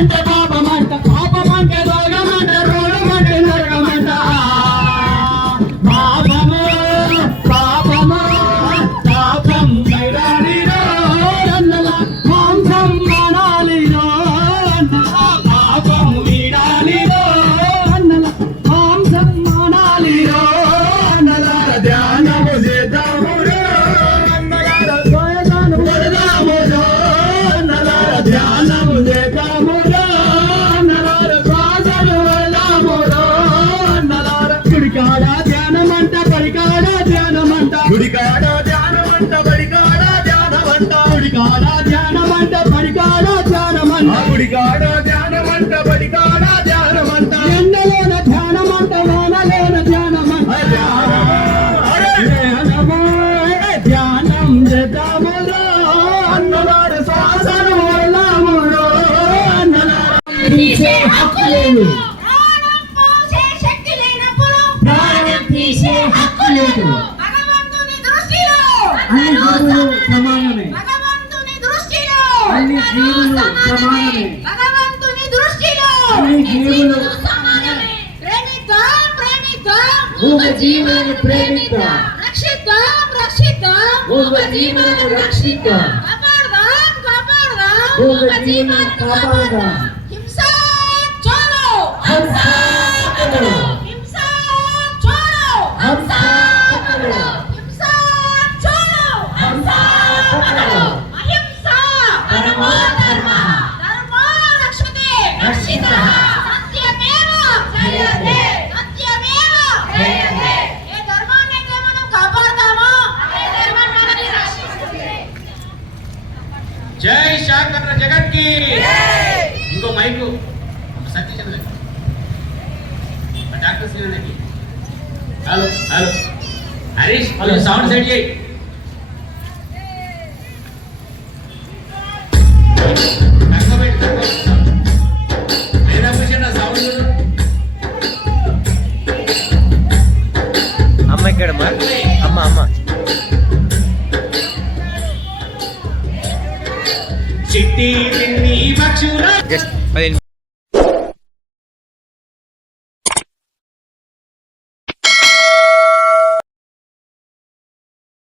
అంటే పాపమంట పాపమంటే రోగమంట రోగమంటే నరకమంట పాపము పాపము పాపం వైరాణిలో అన్నల మాంసం మనాలిలో అన్నల పాపం వీడాలిలో అన్నల మాంసం మనాలిలో అన్నల ధ్యానము చేద్దాము ధ్యానము చేద్దామురా అన్నలార శ్వాసలు వెళ్ళామురా అన్నలార గుడికాడ ధ్యానమంట బడికాడ ధ్యానమంట గుడికాడ ధ్యానమంట బడికాడ ధ్యానమంట గుడికాడ ధ్యానమంట బడికాడ ధ్యానమంట గుడికాడ ధ్యానమంట బడికాడ ధ్యానమంట ఎండలోన ధ్యానమంట వానలోన ధ్యానమంట ధ్యానము ధ్యానం చేద్దామురా అన్నలార శ్వాసలు తీసే హక్కు లేదు ప్రాణం పోసే శక్తి లేనప్పుడు ప్రాణం తీసే హక్కు లేదు భగవంతుని దృష్టిలో అన్ని జీవులు సమానమే భగవంతుని దృష్టిలో అన్ని జీవులు సమానమే భగవంతుని దృష్టిలో అన్ని జీవులు సమానమే ప్రేమిద్దాం ప్రేమిద్దాం మూగ జీవాన్ని ప్రేమిద్దాం రక్షిద్దాం రక్షిద్దాం మూగ జీవాన్ని రక్షిద్దాం కాపాడదాం కాపాడదాం మూగ జీవాన్ని కాపాడదాం హింస छोड़ो హంస కरो హింస छोड़ो హంస కरो హింస छोड़ो హంస కरो అహింస పరమో ధర్మ ధర్మో రక్షతే రక్షితః సత్యమేవ జయతే సత్యమేవ జయతే ఏ ధర్మాన్ని అయితే మనం కాపాడతామో అదే ధర్మం మనల్ని రక్షిస్తుంది. జై శాంకర జగత్ కి ఇంకో మైకు సత్యచంద్ర డాక్టర్ శ్రీనందకి hello hello Harish hello sound set చేయి తక్కువ పెట్టి తక్కువ లేదా కూర్చొని నా సౌండ్ చూడు అమ్మ ఎక్కడమ్మా అమ్మ అమ్మ చిట్టి పిన్ని పక్షుల జస్ట్ 15